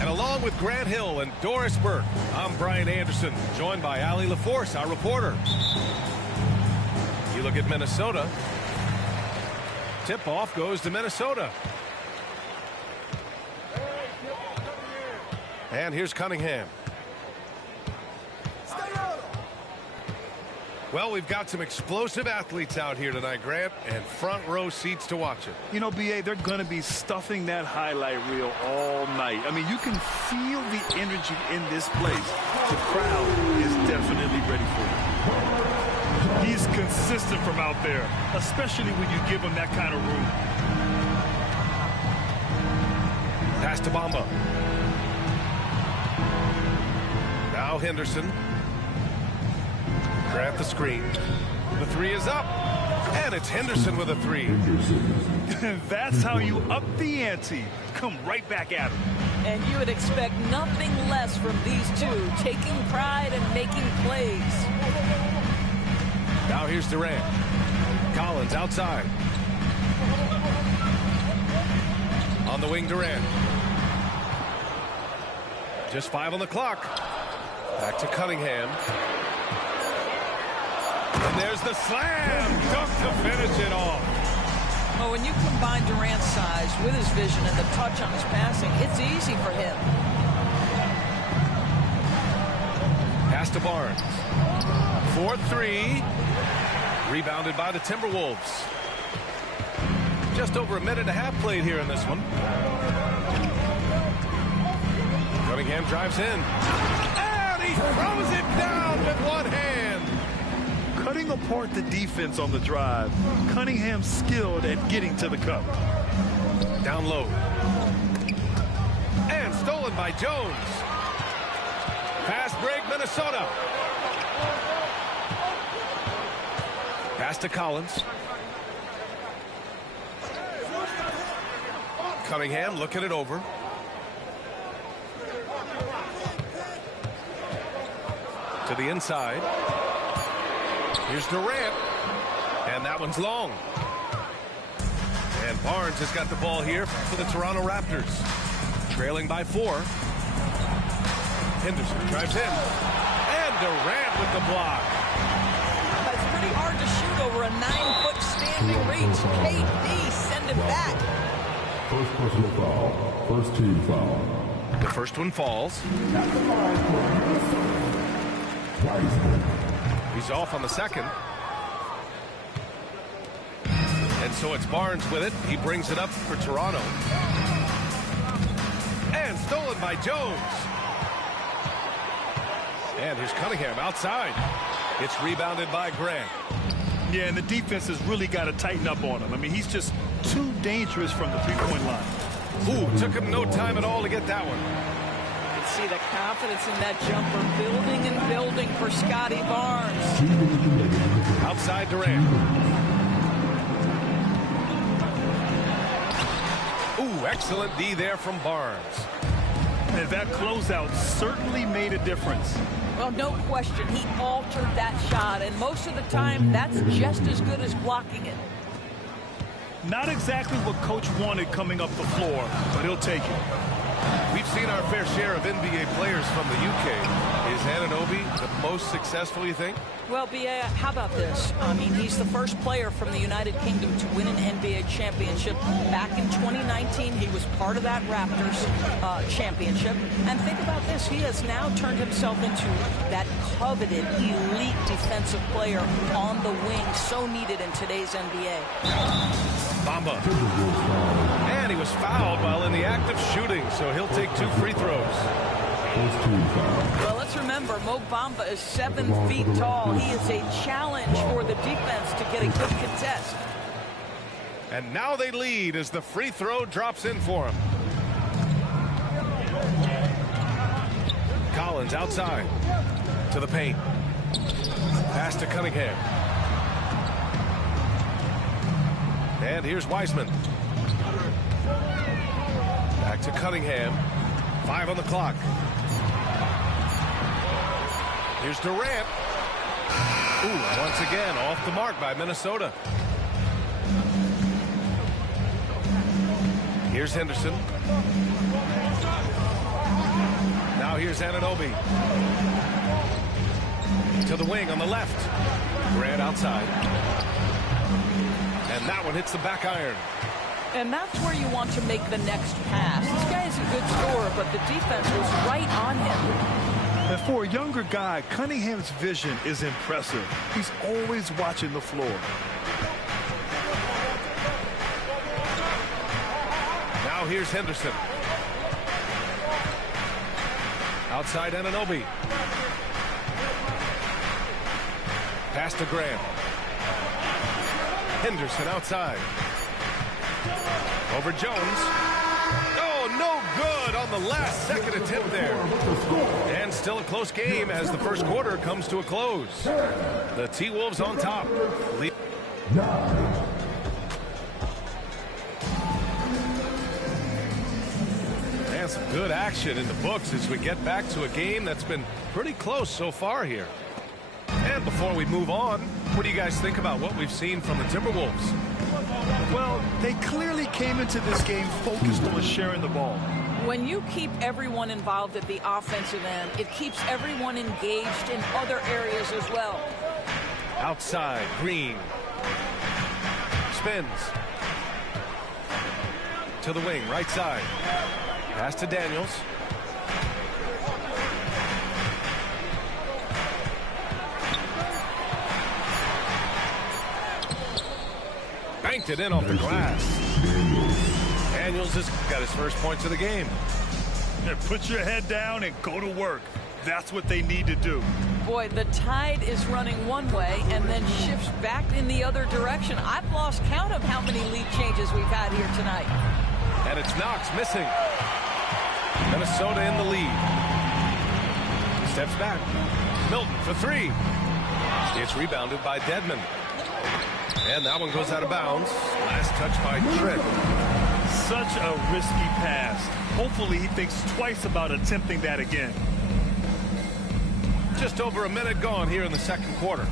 And along with Grant Hill and Doris Burke, I'm Brian Anderson, joined by Allie LaForce, our reporter. You look at Minnesota. Tip-off goes to Minnesota. And here's Cunningham. Well, we've got some explosive athletes out here tonight, Grant, and front row seats to watch it. You know, B.A., they're going to be stuffing that highlight reel all night. I mean, you can feel the energy in this place. The crowd is definitely ready for it. He's consistent from out there, especially when you give him that kind of room. Pass to Bamba. Now Henderson. Grant the screen. The three is up. And it's Henderson with a three. That's how you up the ante. Come right back at him. And you would expect nothing less from these two, taking pride and making plays. Now here's Durant. Collins outside. On the wing, Durant. Just 5 on the clock. Back to Cunningham. And there's the slam dunk to finish it off. Well, when you combine Durant's size with his vision and the touch on his passing, it's easy for him. Pass to Barnes. 4-3. Rebounded by the Timberwolves. Just over a minute and a half played here in this one. Cunningham drives in. And he throws it down with one hand. Cutting apart the defense on the drive. Cunningham skilled at getting to the cup. Down low. And stolen by Jones. Fast break, Minnesota. Pass to Collins. Cunningham looking it over. To the inside. Here's Durant. And that one's long. And Barnes has got the ball here for the Toronto Raptors. Trailing by 4. Henderson drives in. And Durant with the block. It's pretty hard to shoot over a 9-foot standing reach. KD, send him back. First personal foul. First team foul. The first one falls. He's off on the second. And so it's Barnes with it. He brings it up for Toronto. And stolen by Jones. And here's Cunningham outside. It's rebounded by Grant. Yeah, and the defense has really got to tighten up on him. I mean, he's just too dangerous from the three-point line. Ooh, took him no time at all to get that one. You can see the confidence in that jumper building and building for Scotty Barnes. Outside Durant. Ooh, excellent D there from Barnes. And that closeout certainly made a difference. Well, no question, he altered that shot, and most of the time, that's just as good as blocking it. Not exactly what Coach wanted coming up the floor, but he'll take it. We've seen our fair share of NBA players from the UK. Is Anunoby the most successful, you think? Well, B.A., how about this? I mean, he's the first player from the United Kingdom to win an NBA championship. Back in 2019, he was part of that Raptors championship. And think about this. He has now turned himself into that coveted, elite defensive player on the wing, so needed in today's NBA. Bamba. And he was fouled while in the act of shooting, so he'll take 2 free throws. Well, let's remember, Mo Bamba is 7 feet tall. He is a challenge for the defense to get a good contest. And now they lead as the free throw drops in for him. Collins outside to the paint. Pass to Cunningham. And here's Wiseman. Back to Cunningham. 5 on the clock. Here's Durant. Ooh, once again, off the mark by Minnesota. Here's Henderson. Now here's Anunoby. To the wing on the left. Durant outside. And that one hits the back iron. And that's where you want to make the next pass. This guy is a good scorer, but the defense was right on him. And for a younger guy, Cunningham's vision is impressive. He's always watching the floor. Now here's Henderson. Outside Anunoby. Pass to Graham. Henderson outside. Over Jones. Oh, no good on the last second attempt there. And still a close game as the first quarter comes to a close. The T-Wolves on top. And some good action in the books as we get back to a game that's been pretty close so far here. And before we move on, what do you guys think about what we've seen from the Timberwolves? Well, they clearly came into this game focused on sharing the ball. When you keep everyone involved at the offensive end, it keeps everyone engaged in other areas as well. Outside, Green. Spins. To the wing, right side. Pass to Daniels. Banked it in off the glass. Daniels has got his first points of the game. Yeah, put your head down and go to work. That's what they need to do. Boy, the tide is running one way and then shifts back in the other direction. I've lost count of how many lead changes we've had here tonight. And it's Knox missing. Minnesota in the lead. Steps back. Milton for 3. It's rebounded by Dedmon. And that one goes out of bounds. Last touch by Trent. Such a risky pass. Hopefully he thinks twice about attempting that again. Just over a minute gone here in the second quarter.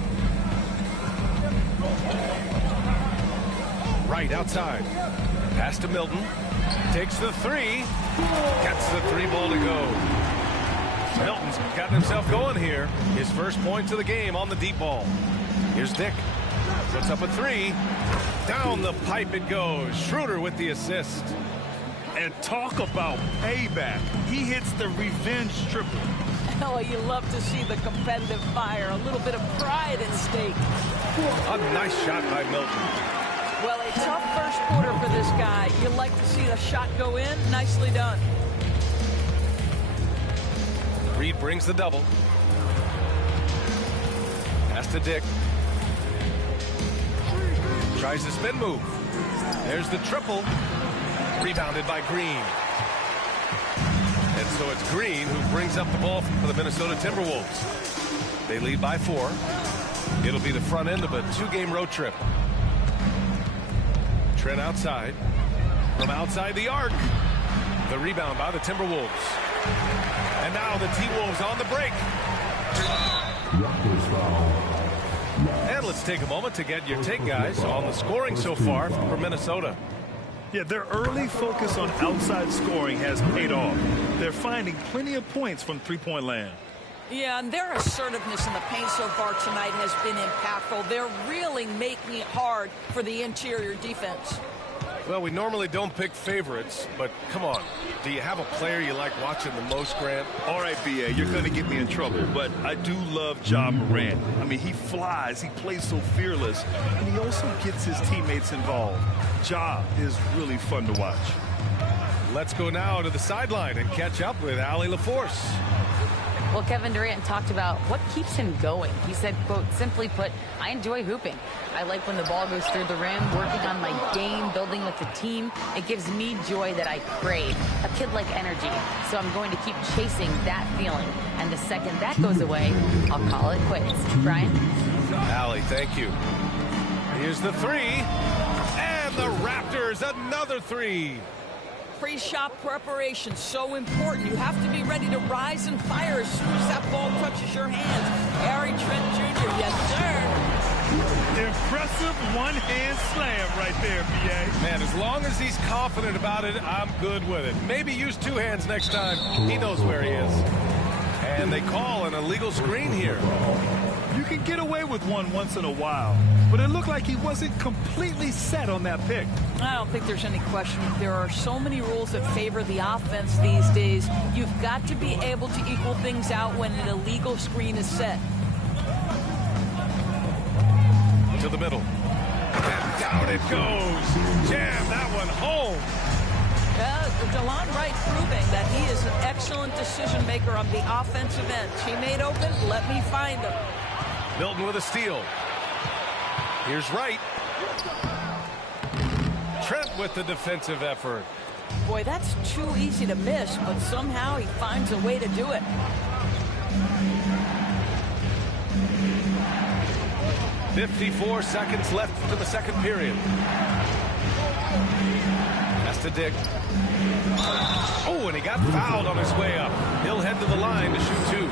Right outside. Pass to Milton. Takes the 3. Gets the 3-ball to go. Milton's gotten himself going here. His first points of the game on the deep ball. Here's Dick. Puts up a 3. Down the pipe it goes. Schroeder with the assist. And talk about payback. He hits the revenge triple. Oh, you love to see the competitive fire. A little bit of pride at stake. A nice shot by Milton. Well, a tough first quarter for this guy. You like to see the shot go in. Nicely done. Reed brings the double. Pass to Dick. Tries the spin move. There's the triple. Rebounded by Green. And so it's Green who brings up the ball for the Minnesota Timberwolves. They lead by 4. It'll be the front end of a 2-game road trip. Trent outside. From outside the arc. The rebound by the Timberwolves. And now the T-Wolves on the break. Raptors foul. And let's take a moment to get your take, guys, on the scoring so far for Minnesota. Yeah, their early focus on outside scoring has paid off. They're finding plenty of points from three-point land. Yeah, and their assertiveness in the paint so far tonight has been impactful. They're really making it hard for the interior defense. Well, we normally don't pick favorites, but come on. Do you have a player you like watching the most, Grant? All right, B.A., you're going to get me in trouble, but I do love Ja Morant. I mean, he flies, he plays so fearless, and he also gets his teammates involved. Ja is really fun to watch. Let's go now to the sideline and catch up with Allie LaForce. Well, Kevin Durant talked about what keeps him going. He said, quote, simply put, I enjoy hooping. I like when the ball goes through the rim, working on my game, building with the team. It gives me joy that I crave, a kid-like energy. So I'm going to keep chasing that feeling. And the second that goes away, I'll call it quits. Brian? Allie, thank you. Here's the three. And the Raptors, another three. Pre-shot preparation, so important. You have to be ready to rise and fire as soon as that ball touches your hands. Harry Trent Jr., yes, sir. Impressive one-hand slam right there, B.A. Man, as long as he's confident about it, I'm good with it. Maybe use two hands next time. He knows where he is. And they call an illegal screen here. You can get away with one once in a while, but it looked like he wasn't completely set on that pick. I don't think there's any question. There are so many rules that favor the offense these days. You've got to be able to equal things out when an illegal screen is set. To the middle. And down it goes. Jam that one home. DeLon Wright proving that he is an excellent decision maker on the offensive end. Teammate open, let me find him. Milton with a steal. Here's Wright. Trent with the defensive effort. Boy, that's too easy to miss, but somehow he finds a way to do it. .54 seconds left to the second period. Has to dig. Oh, and he got fouled on his way up. He'll head to the line to shoot two.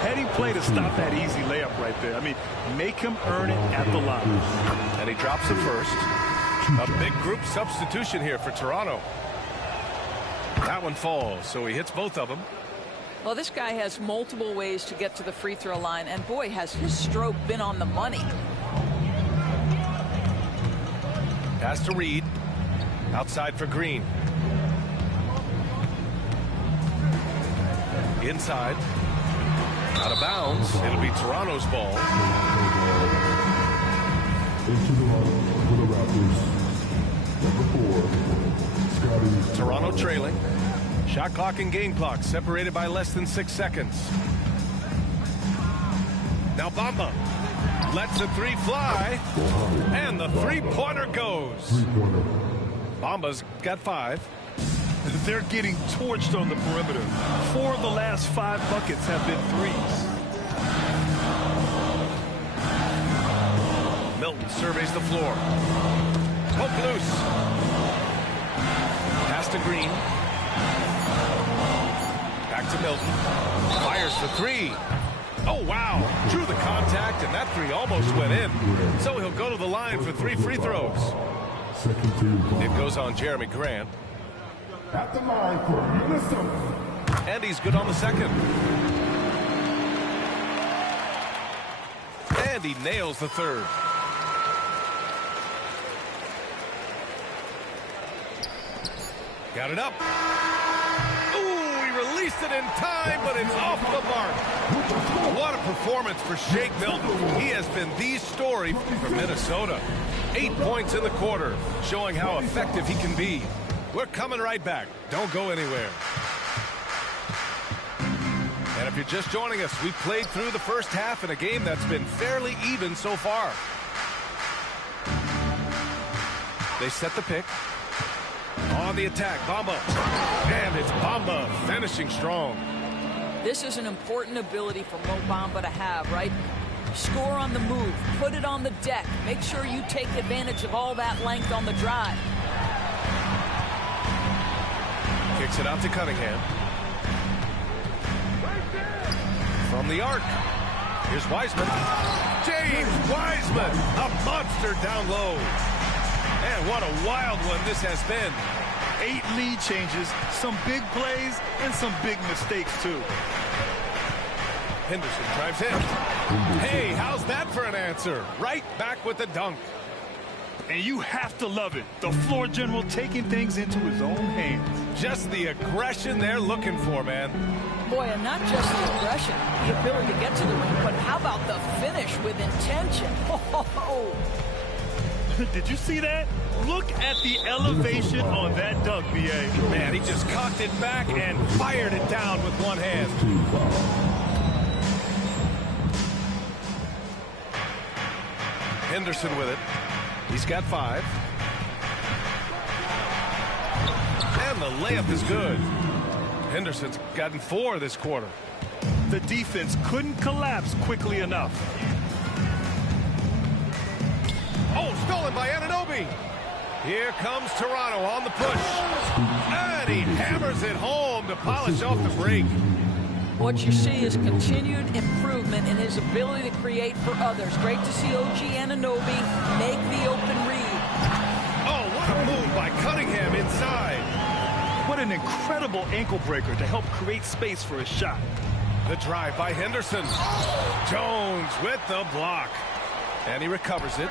Heady play to stop that easy layup right there. I mean, make him earn it at the line. And he drops it first. A big group substitution here for Toronto. That one falls, so he hits both of them. Well, this guy has multiple ways to get to the free throw line, and boy, has his stroke been on the money. Pass to Reed. Outside for Green. Inside. Out of bounds. It'll be Toronto's ball. Into the line for the Raptors. Number 4, Scotty. Toronto trailing. Shot clock and game clock separated by less than 6 seconds. Now Bamba lets the three fly. And the three-pointer goes. Bamba's got 5. They're getting torched on the perimeter. 4 of the last 5 buckets have been threes. Milton surveys the floor. Poke loose. Pass to Green. Back to Milton. Fires for 3. Oh, wow. Drew the contact, and that 3 almost went in. So he'll go to the line for 3 free throws. It goes on Jeremy Grant. At the line for Minnesota. And he's good on the second. And he nails the third. Got it up. Ooh, he released it in time, but it's off the mark. What a performance for Shake Milton. He has been the story for Minnesota. 8 points in the quarter, showing how effective he can be. We're coming right back. Don't go anywhere. And if you're just joining us, we've played through the first half in a game that's been fairly even so far. They set the pick. On the attack, Bamba. And it's Bamba finishing strong. This is an important ability for Mo Bamba to have, right? Score on the move, put it on the deck. Make sure you take advantage of all that length on the drive. Kicks it out to Cunningham. From the arc. Here's Wiseman. James Wiseman, a monster down low. And what a wild one this has been. 8 lead changes, some big plays, and some big mistakes, too. Henderson drives in. Hey, how's that for an answer? Right back with the dunk. And you have to love it. The floor general taking things into his own hands. Just the aggression they're looking for, man. Boy, and not just the aggression, the ability to get to the ring, but how about the finish with intention? Oh. Did you see that? Look at the elevation on that dunk, B.A. Man, he just cocked it back and fired it down with one hand. Henderson with it. He's got 5. And the layup is good. Henderson's gotten 4 this quarter. The defense couldn't collapse quickly enough. Oh, stolen by Anunoby. Here comes Toronto on the push. And he hammers it home to polish off the break. What you see is continued improvement in his ability to create for others. Great to see OG Anunoby make the open read. Oh, what a move by Cunningham inside. What an incredible ankle breaker to help create space for a shot. The drive by Henderson. Jones with the block. And he recovers it.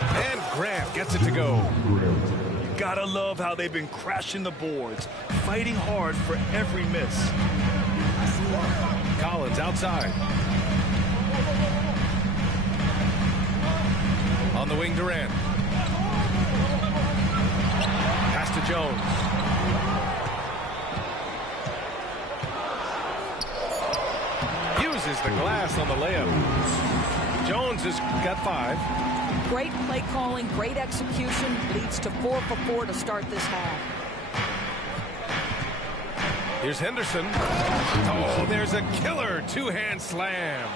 And Grant gets it to go. You gotta love how they've been crashing the boards, fighting hard for every miss. Collins outside. On the wing, Durant. Pass to Jones. Uses the glass on the layup. Jones has got 5. Great play calling, great execution, leads to 4 for 4 to start this half. Here's Henderson. Oh, there's a killer 2-hand slam.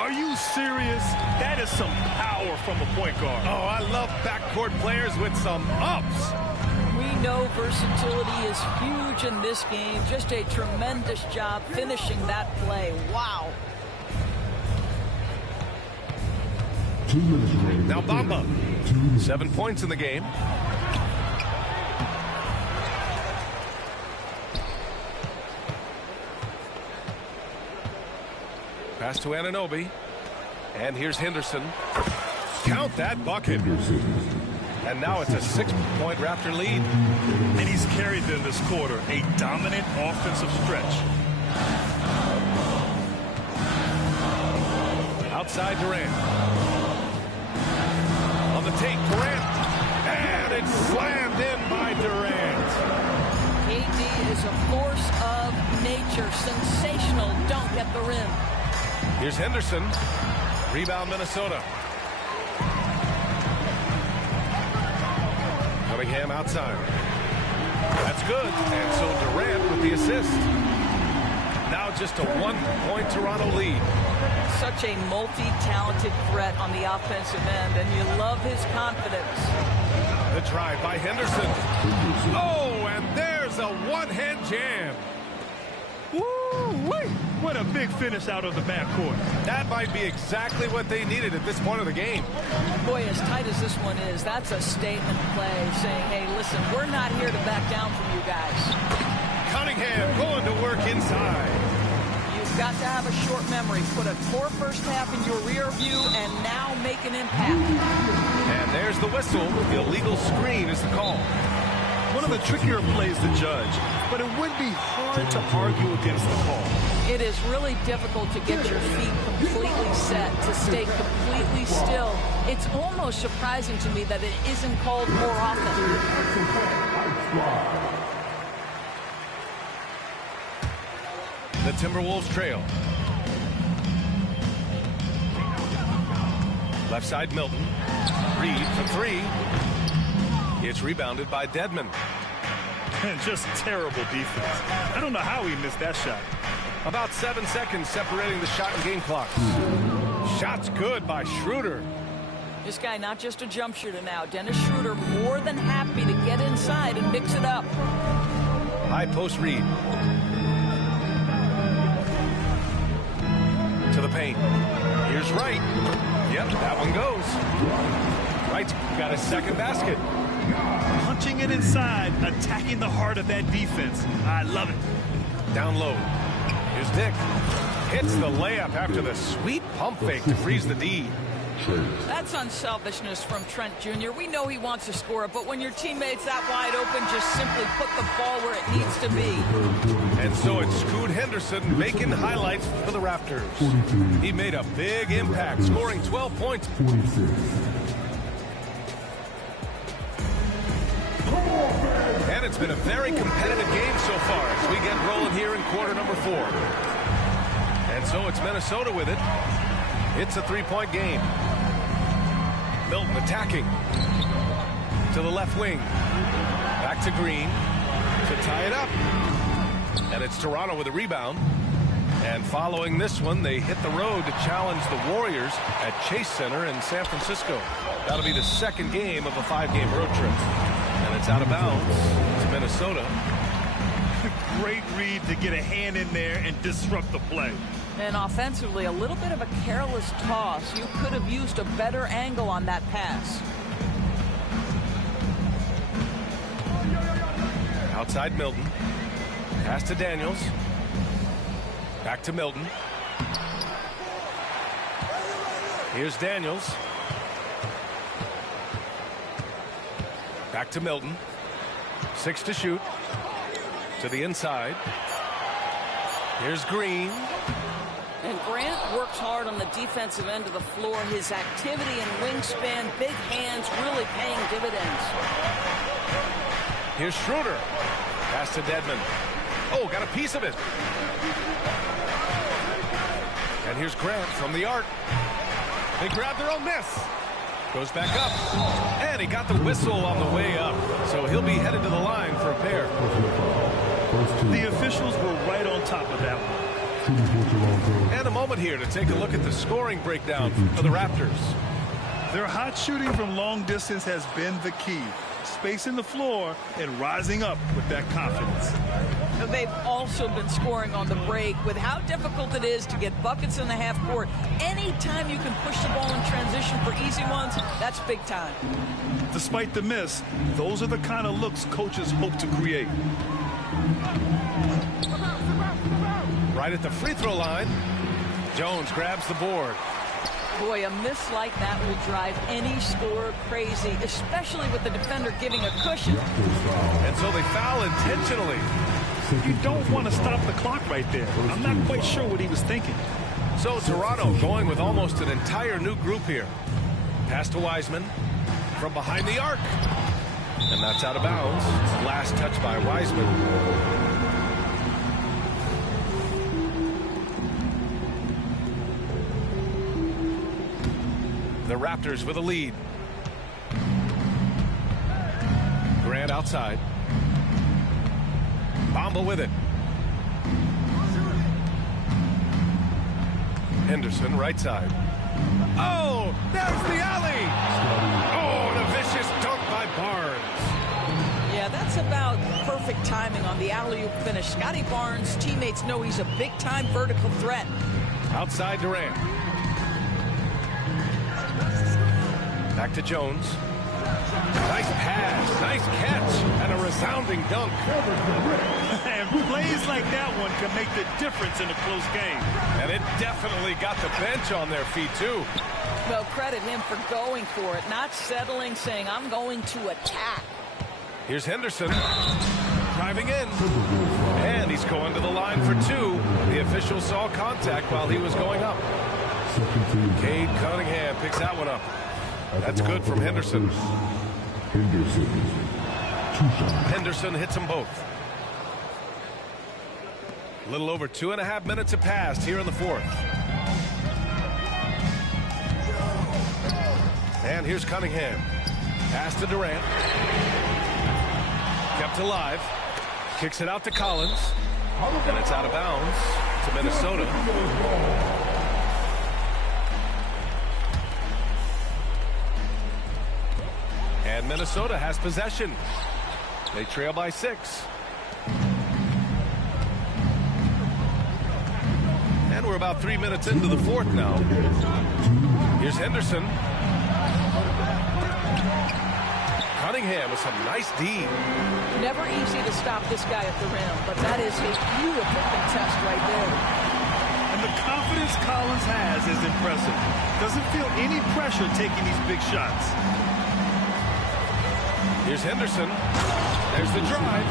Are you serious? That is some power from a point guard. Oh, I love backcourt players with some ups. We know versatility is huge in this game. Just a tremendous job finishing that play. Wow. Now Bamba. 7 points in the game. Pass to Anunoby. And here's Henderson. Count that bucket. And now it's a 6-point Raptor lead. And he's carried them this quarter. A dominant offensive stretch. Outside Durant. On the take, Durant. And it's slammed in by Durant. KD is a force of nature. Sensational dunk at the rim. Here's Henderson. Rebound, Minnesota. Cunningham outside. That's good. And so Durant with the assist. Now just a 1-point Toronto lead. Such a multi-talented threat on the offensive end, and you love his confidence. The drive by Henderson. Oh, and there's a one-hand jam. Woo-wee! What a big finish out of the backcourt. That might be exactly what they needed at this point of the game. Boy, as tight as this one is, that's a statement play saying, hey, listen, we're not here to back down from you guys. Cunningham going to work inside. You've got to have a short memory. Put a poor first half in your rear view and now make an impact. And there's the whistle. The illegal screen is the call. One of the trickier plays to judge, but it would be hard to argue against the call. It is really difficult to get your feet completely set, to stay completely still. It's almost surprising to me that it isn't called more often. The Timberwolves trail. Left side, Milton. Reed for 3. It's rebounded by Dedmon. And just terrible defense. I don't know how he missed that shot. About 7 seconds separating the shot and game clocks. Shot's good by Schroeder. This guy not just a jump shooter now. Dennis Schroeder more than happy to get inside and mix it up. high post read. To the paint. Here's Wright. Yep, that one goes. Wright's got his second basket. Punching it inside, attacking the heart of that defense. I love it. Down low. Here's Dick. Hits the layup after the sweet pump fake to freeze the D. That's unselfishness from Trent Jr. We know he wants to score it, but when your teammate's that wide open, just simply put the ball where it needs to be. And so it's Scoot Henderson making highlights for the Raptors. He made a big impact, scoring 12 points. 46. And it's been a very competitive game so far as we get rolling here in quarter number 4. And so it's Minnesota with it. It's a 3-point game. Milton attacking to the left wing. Back to Green to tie it up. And it's Toronto with a rebound. And following this one, they hit the road to challenge the Warriors at Chase Center in San Francisco. That'll be the second game of a 5-game road trip. And it's out of bounds to Minnesota. Great read to get a hand in there and disrupt the play. And offensively, a little bit of a careless toss. You could have used a better angle on that pass. Outside Milton. Pass to Daniels. Back to Milton. Here's Daniels. Back to Milton. 6 to shoot. To the inside. Here's Green. And Grant works hard on the defensive end of the floor. His activity and wingspan, big hands, really paying dividends. Here's Schroeder. Pass to Dedmon. Oh, got a piece of it. And here's Grant from the arc. They grab their own miss. Goes back up. And he got the whistle on the way up. So he'll be headed to the line for a pair. The officials were right on top of that one. And a moment here to take a look at the scoring breakdown for the Raptors. Their hot shooting from long distance has been the key. Spacing the floor and rising up with that confidence. They've also been scoring on the break. With how difficult it is to get buckets in the half court, anytime you can push the ball in transition for easy ones, that's big time. Despite the miss, those are the kind of looks coaches hope to create. Right at the free throw line, Jones grabs the board. Boy, a miss like that will drive any scorer crazy, especially with the defender giving a cushion. And so they foul intentionally. You don't want to stop the clock right there. I'm not quite sure what he was thinking. So Toronto going with almost an entire new group here. Pass to Wiseman from behind the arc. And that's out of bounds. Last touch by Wiseman. The Raptors with a lead. Grant outside. Bamba with it. Henderson right side. Oh, there's the alley. Oh, and a vicious dunk by Barnes. Yeah, that's about perfect timing on the alley-oop finish. Scotty Barnes' teammates know he's a big-time vertical threat. Outside Durant. Back to Jones. Nice pass, nice catch, and a resounding dunk. And plays like that one can make the difference in a close game. And it definitely got the bench on their feet, too. Well, credit him for going for it, not settling, saying, I'm going to attack. Here's Henderson. Driving in. And he's going to the line for 2. The official saw contact while he was going up. Cade Cunningham picks that one up. That's good from Henderson. Henderson hits them both. A little over 2.5 minutes have passed here in the 4th. And here's Cunningham. Pass to Durant. Kept alive. Kicks it out to Collins. And it's out of bounds to Minnesota. And Minnesota has possession. They trail by 6. And we're about 3 minutes into the fourth now. Here's Henderson. Cunningham with some nice D. Never easy to stop this guy at the rim, but that is a beautiful contest right there. And the confidence Collins has is impressive. Doesn't feel any pressure taking these big shots. Here's Henderson. There's the drive.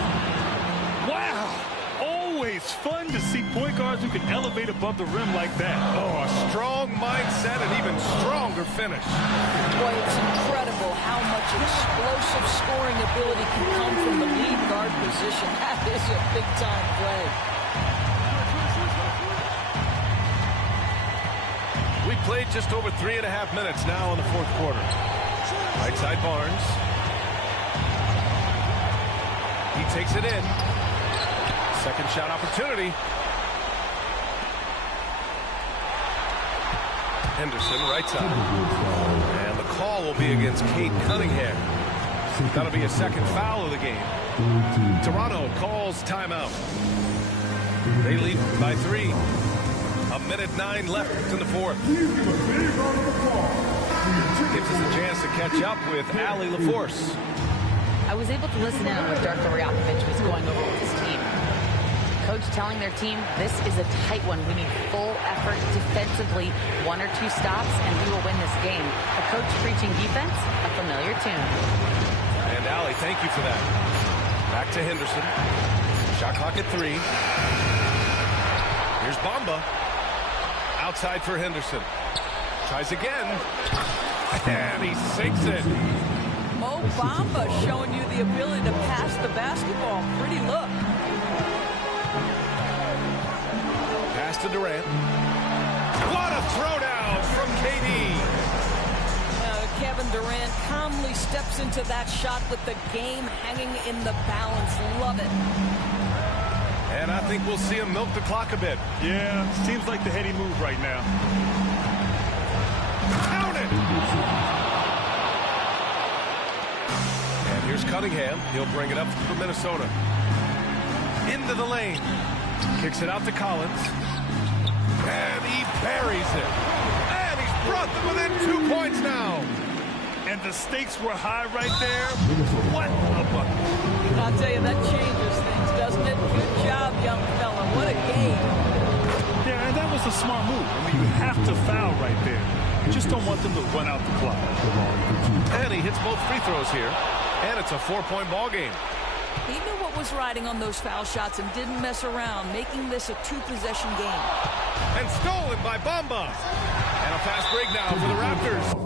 Wow! Always fun to see point guards who can elevate above the rim like that. Oh, a strong mindset and even stronger finish. Boy, it's incredible how much explosive scoring ability can come from the lead guard position. That is a big-time play. We played just over 3.5 minutes now in the fourth quarter. Right side Barnes. He takes it in. Second shot opportunity. Henderson, right side. And the call will be against Cade Cunningham. That'll be a second foul of the game. Toronto calls timeout. They lead by 3. 1:09 left in the fourth. Gives us a chance to catch up with Allie LaForce. I was able to listen in on what Darko Rajakovic was going over with his team. Coach telling their team, this is a tight one. We need full effort defensively, 1 or 2 stops, and we will win this game. A coach preaching defense, a familiar tune. And Allie, thank you for that. Back to Henderson. Shot clock at 3. Here's Bamba. Outside for Henderson. Tries again. And he sinks it. Mo Bamba showing you the ability to pass the basketball. Pretty look. Pass to Durant. What a throwdown from KD. Kevin Durant calmly steps into that shot with the game hanging in the balance. Love it. And I think we'll see him milk the clock a bit. Yeah, seems like the heady move right now. Count it! And here's Cunningham. He'll bring it up for Minnesota. Into the lane. Kicks it out to Collins. And he buries it. And he's brought them within 2 points now. And the stakes were high right there. What a bucket. I'll tell you, that changes things, doesn't it? Good job, young fella. What a game. Yeah, and that was a smart move. I mean, you have to foul right there. You just don't want them to run out the clock. And he hits both free throws here. And it's a 4-point ball game. He knew what was riding on those foul shots and didn't mess around, making this a 2-possession game. And stolen by Bamba. And a fast break now for the Raptors.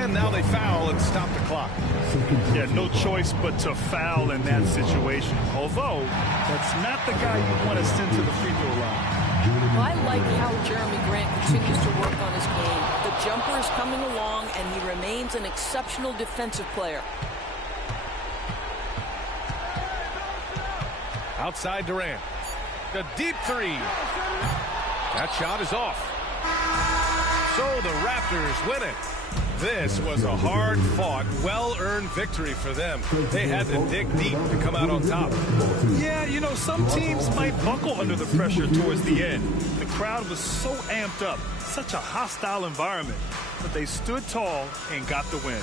And now they foul and stop the clock. Yeah, no choice but to foul in that situation. Although, that's not the guy you want to send to the free throw line. I like how Jeremy Grant continues to work on his game. The jumper is coming along, and he remains an exceptional defensive player. Outside Durant. The deep 3. That shot is off. So the Raptors win it. This was a hard-fought, well-earned victory for them. They had to dig deep to come out on top. Yeah, you know, some teams might buckle under the pressure towards the end. The crowd was so amped up, such a hostile environment. But they stood tall and got the win.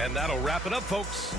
And that'll wrap it up, folks.